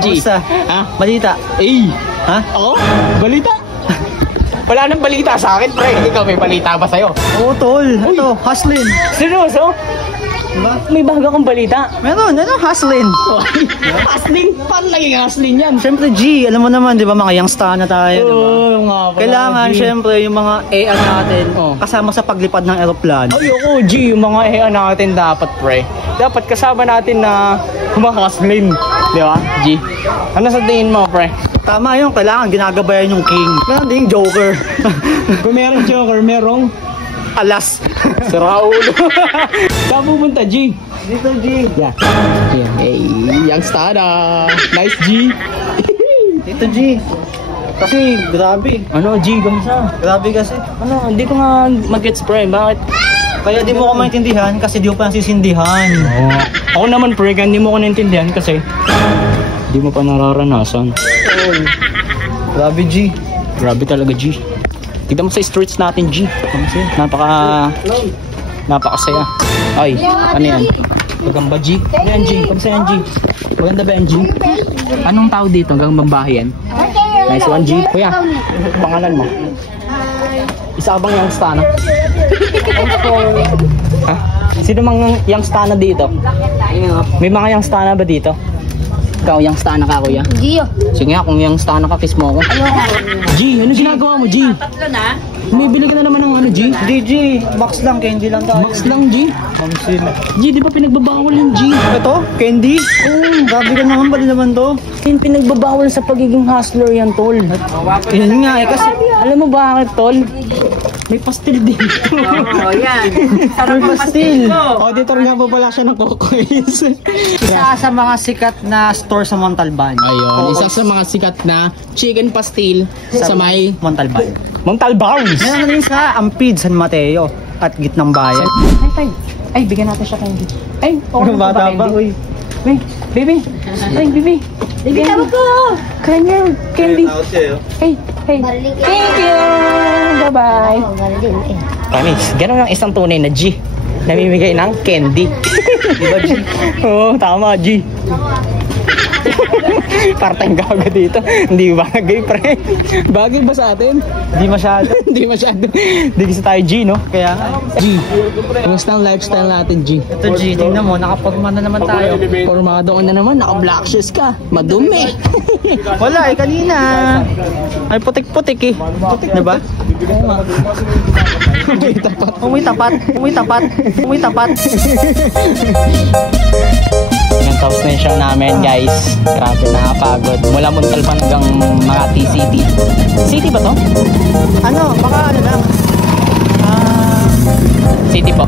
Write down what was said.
G. Basta. Ha? Balita. Ha? Oo? Balita? Wala nang balita sa akin, pre. Ikaw may balita ba sa'yo? Oo, tol. Ito, hustling. Seryoso? Diba? May bago akong balita. Meron, hustling. Hustling? Paano naging hustling yan? Siyempre, G, alam mo naman, di ba, mga youngster na tayo, di ba? Oo, nga pala. Kailangan, G. siyempre, yung mga EA natin, kasama sa paglipad ng aeroplano. Ayoko, G, yung mga EA natin dapat, pre. Dapat kasama natin na humahustling. Di ba, G? Ano sa tingin mo, pre? Tama yun, kailangan ginagabayan yung king. Meron ding joker. Kung merong joker, merong Alas. sira ulo. Saan pupunta, G? Dito, G. Yeah. Hey, youngster. Nice, G. Dito, G. Kasi, grabe. Ano, G, kamusta? Grabe kasi. Ano, hindi ko nga mag-gets, pre. Bakit? Kaya di mo ko maintindihan kasi di mo pa nasisindihan. Ako naman, pre, kaya hindi mo ko naintindihan kasi hindi mo pa nararanasan. Grabe, G. Grabe talaga, G. Tignan mo sa streets natin, G. Napakasaya. Ay, ano yan? Maganda, G? Ano yan, G? Kamusta yan, G? Maganda ba yan, G? Anong tao dito? Hanggang mambahay yan? Nice one, G. Kuya, pangalan mo? Isa bang youngstana? Ha? Sino mang youngstana dito? May mga youngstana ba dito? Ikaw, youngstana ka, kuya? Gio. Sige nga, kung youngstana ka, kiss mo ako. G, ano ginagawa mo, G? Tatlo na. May bili ka na naman ng ano, G? Hindi, G. Max lang, candy lang tayo. Max lang, G? Mamsil. G, di ba pinagbabawal yung G? Ito? Candy? Oo. Grabe ka naman, bali naman to. Yung pinagbabawal sa pagiging hustler yan, tol. Yun nga eh, kasi Alam mo bakit, tol? May pastil dito. Oo, yan. may pastil. Auditor nga po pala siya ng Cocois. Isa sa mga sikat na store sa Montalban. Ayun, isa sa mga sikat na chicken pastil sa may Montalban. Montalban. Meron din sa Ampid, San Mateo at Gitnang Bayan. Ay, bigyan natin siya candy. Ay, okay na Bata ba ba? candy? Ay, baby. Ay, baby. Baby, tawag ko. Candy. Candy. Hey, hey. Thank you. Bye-bye. Promise, ganun ang isang tunay na G. Namimigay ng candy. Diba, G? Oo, tama, G. Parteng gaga dito. Hindi bagay, pre. Bagay ba sa atin? Hindi masyado. Hindi masyado. Hindi kasi tayo G, no? Kaya nga. G. Kumusta ang lifestyle natin, G? Ito, G. Tingnan mo, nakapagma na naman tayo. Formado ka na naman. Naka-black shoes ka. Madumi. Wala eh, kanina. Ay, putik-putik eh. Diba? May tapat. Umuwi tapat. Umuwi tapat. Umuwi tapat. Yan, tapos na yung show namin, guys. Grabe, nakapagod. Mula Montalban hanggang Makati City. City ba to? Ano, baka ano lang. City po.